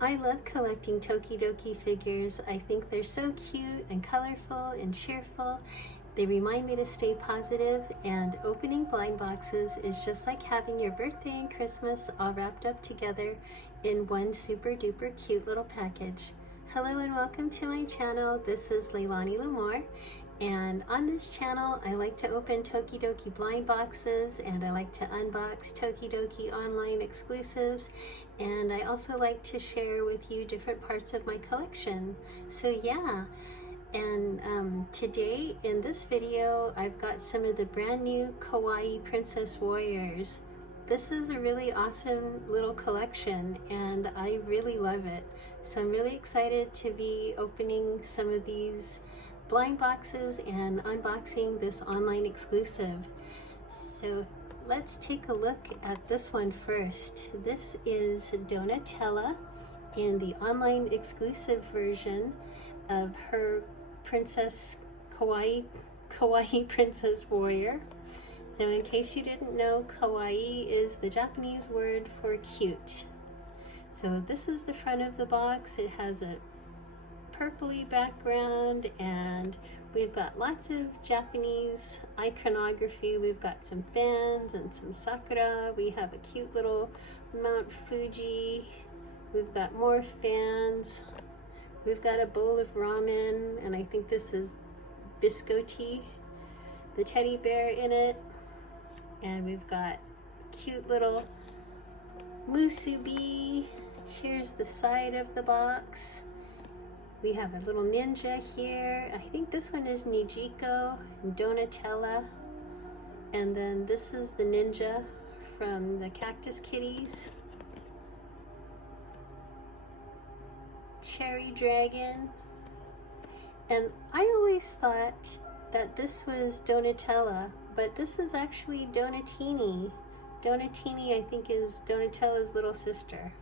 I love collecting Tokidoki figures. I think they're so cute and colorful and cheerful. They remind me to stay positive, and opening blind boxes is just like having your birthday and Christmas all wrapped up together in one super duper cute little package. Hello and welcome to my channel. This is Leilani Lamore. And on this channel, I like to open Tokidoki blind boxes, and I like to unbox Tokidoki online exclusives, and I also like to share with you different parts of my collection. So yeah, and today in this video, I've got some of the brand new Kawaii Princess Warriors. This is a really awesome little collection, and I really love it. So I'm really excited to be opening some of these blind boxes and unboxing this online exclusive. So let's take a look at this one first. This is Donutella in the online exclusive version of her Princess Kawaii Princess Warrior. Now, in case you didn't know, kawaii is the Japanese word for cute. So this is the front of the box. It has a purpley background, and we've got lots of Japanese iconography. We've got some fans and some sakura. We have a cute little Mount Fuji. We've got more fans. We've got a bowl of ramen, and I think this is biscotti, the teddy bear in it. And we've got cute little musubi. Here's the side of the box. We have a little ninja here. I think this one is Nijiko, Donutella. And then this is the ninja from the Cactus Kitties. Cherry Dragon. And I always thought that this was Donutella, but this is actually Donatini. Donatini, I think, is Donatella's little sister.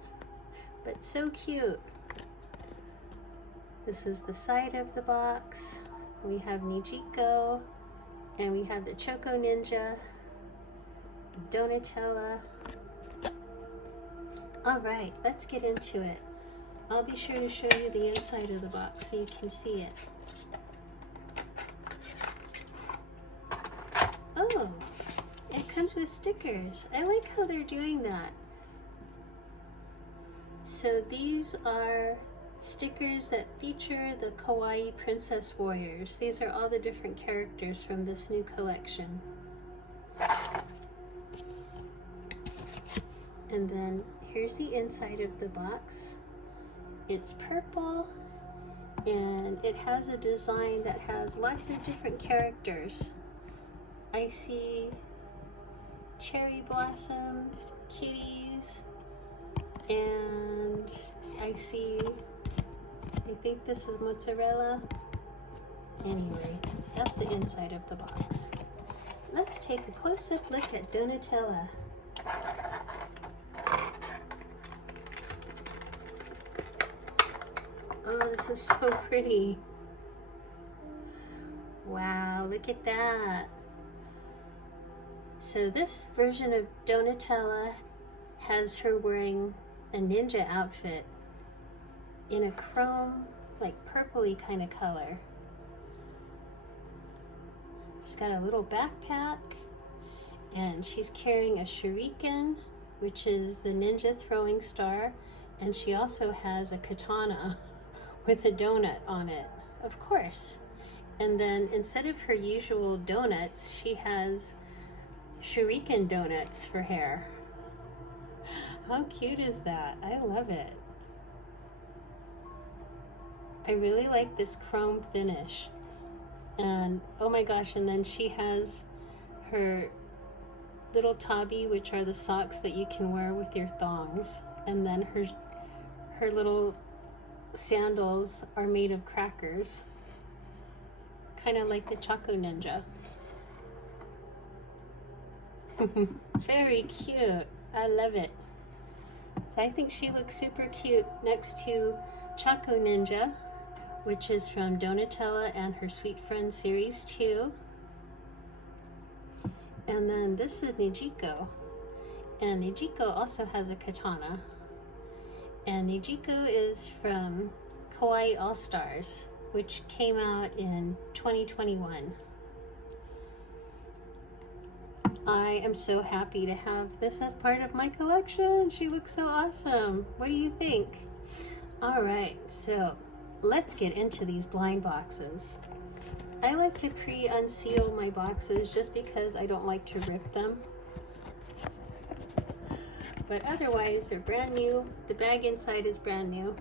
But so cute. This is the side of the box. We have Nijiko, and we have the Choco Ninja, Donutella. All right, let's get into it. I'll be sure to show you the inside of the box so you can see it. Oh, it comes with stickers. I like how they're doing that. So these are stickers that feature the Kawaii Princess Warriors. These are all the different characters from this new collection. And then here's the inside of the box. It's purple, and it has a design that has lots of different characters. I see cherry blossom, kitties, and I see, I think this is mozzarella. Anyway, that's the inside of the box. Let's take a close-up look at Donutella. Oh, this is so pretty. Wow, look at that. So this version of Donutella has her wearing a ninja outfit in a chrome, like purpley kind of color. She's got a little backpack, and she's carrying a shuriken, which is the ninja throwing star, and she also has a katana with a donut on it, of course. And then instead of her usual donuts, she has shuriken donuts for hair. How cute is that? I love it. I really like this chrome finish. And oh my gosh, and then she has her little tabi, which are the socks that you can wear with your thongs. And then her little sandals are made of crackers. Kind of like the Choco Ninja. Very cute. I love it. So I think she looks super cute next to Choco Ninja, which is from Donutella and her Sweet Friends Series 2. And then this is Nijiko. And Nijiko also has a katana. And Nijiko is from Kawaii All Stars, which came out in 2021. I am so happy to have this as part of my collection. She looks so awesome. What do you think? All right, so let's get into these blind boxes. I like to pre-unseal my boxes just because I don't like to rip them. But otherwise, they're brand new. The bag inside is brand new.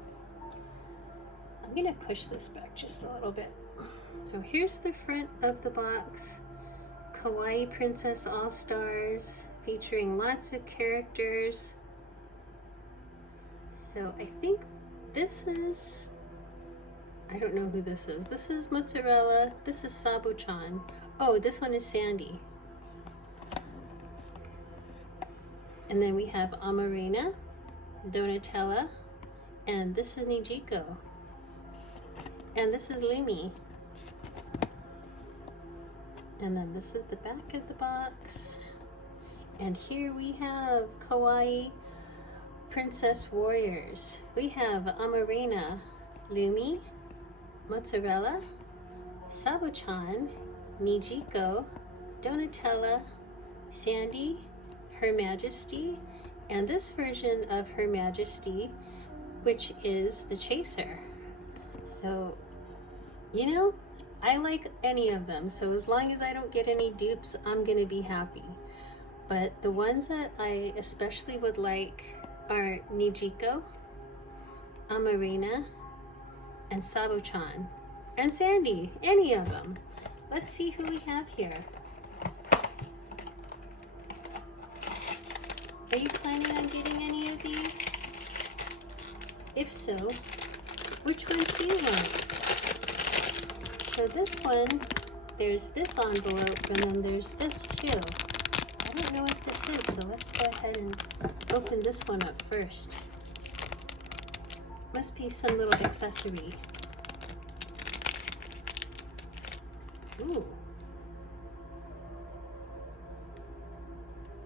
I'm gonna push this back just a little bit. So here's the front of the box. Kawaii Princess All Stars, featuring lots of characters. So I think this is, I don't know who this is. This is Mozzarella. This is Sabo-chan. Oh, this one is Sandy. And then we have Amarena, Donutella, and this is Nijiko. And this is Lumi. And then this is the back of the box. And here we have Kawaii Princess Warriors. We have Amarena, Lumi, Mozzarella, Sabo-chan, Nijiko, Donutella, Sandy, Her Majesty, and this version of Her Majesty, which is the Chaser. So, you know, I like any of them, so as long as I don't get any dupes, I'm gonna be happy. But the ones that I especially would like are Nijiko, Amarena, and Sabo-chan, and Sandy, any of them. Let's see who we have here. Are you planning on getting any of these? If so, which ones do you want? So this one, there's this envelope, and then there's this too. I don't know what this is, so let's go ahead and open this one up first. Must be some little accessory. Ooh.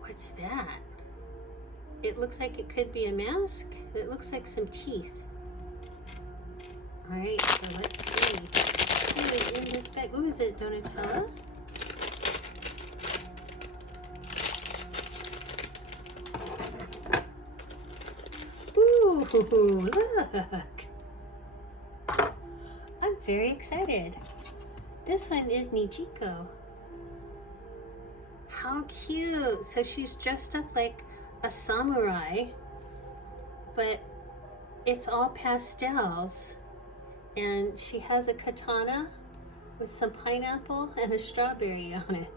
What's that? It looks like it could be a mask. It looks like some teeth. All right, so let's see. Ooh, in this bag. Ooh, is it Donutella? Ooh, look. I'm very excited. This one is Nijiko. How cute. So she's dressed up like a samurai, but it's all pastels. And she has a katana with some pineapple and a strawberry on it.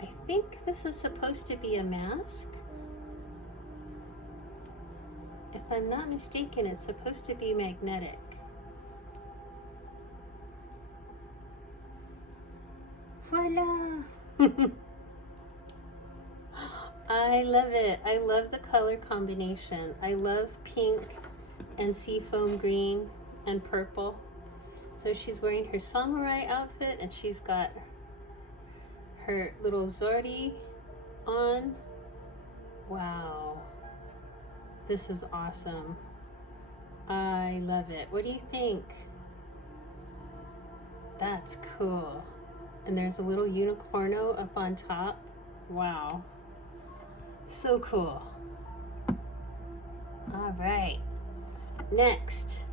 I think this is supposed to be a mask. If I'm not mistaken, it's supposed to be magnetic. Voila! I love it. I love the color combination. I love pink and seafoam green and purple. So she's wearing her samurai outfit and she's got her little zori on. Wow. This is awesome. I love it. What do you think? That's cool. And there's a little unicorno up on top. Wow. So cool. All right. Next.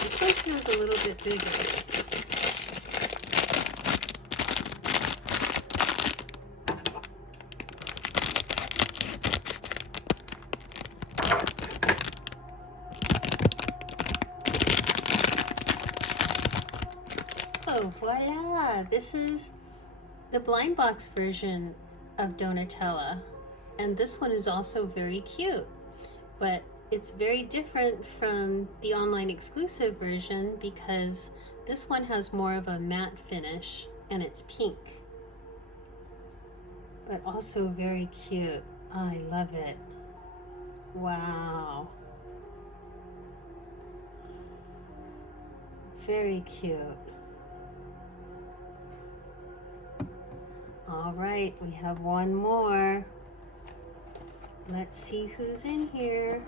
This one feels a little bit bigger. Oh, voila! This is the blind box version of Donutella, and this one is also very cute, but it's very different from the online exclusive version because this one has more of a matte finish and it's pink, but also very cute. I love it. Wow. Very cute. All right, we have one more. Let's see who's in here.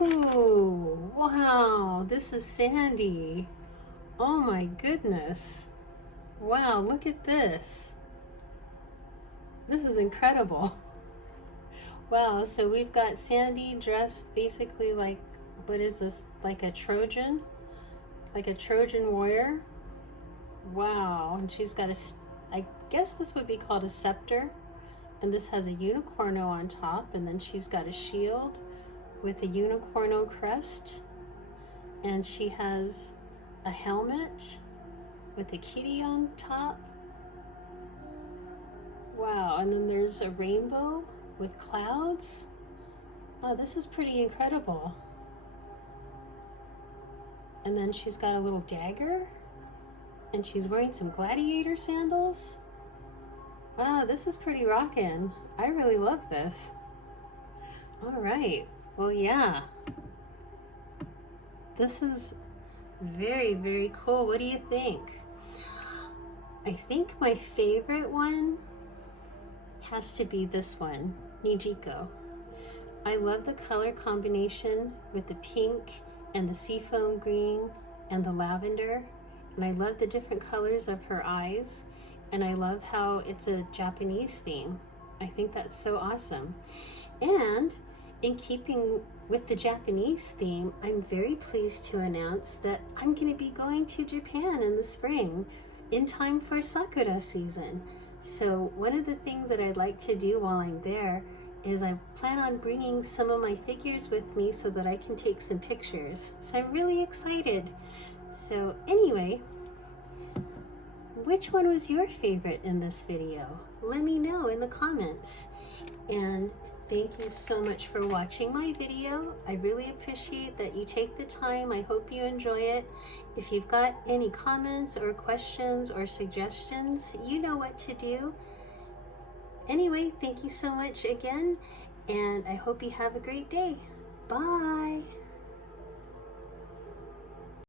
Ooh, wow, this is Sandy. Oh my goodness. Wow, look at this. This is incredible. Wow, so we've got Sandy dressed basically like, what is this? Like a Trojan? Like a Trojan warrior? Wow, and she's got I guess this would be called a scepter. And this has a unicorno on top, and then she's got a shield with a unicorno crest. And she has a helmet with a kitty on top. Wow, and then there's a rainbow with clouds. Oh, this is pretty incredible. And then she's got a little dagger, and she's wearing some gladiator sandals. Wow, this is pretty rockin'. I really love this. All right, well, yeah. This is very, very cool. What do you think? I think my favorite one has to be this one, Nijiko. I love the color combination with the pink and the seafoam green and the lavender. And I love the different colors of her eyes. And I love how it's a Japanese theme. I think that's so awesome. And in keeping with the Japanese theme, I'm very pleased to announce that I'm going to be going to Japan in the spring in time for Sakura season. So one of the things that I'd like to do while I'm there is I plan on bringing some of my figures with me so that I can take some pictures. So I'm really excited. So anyway, which one was your favorite in this video? Let me know in the comments. And thank you so much for watching my video. I really appreciate that you take the time. I hope you enjoy it. If you've got any comments or questions or suggestions, you know what to do. Anyway, thank you so much again, and I hope you have a great day. Bye.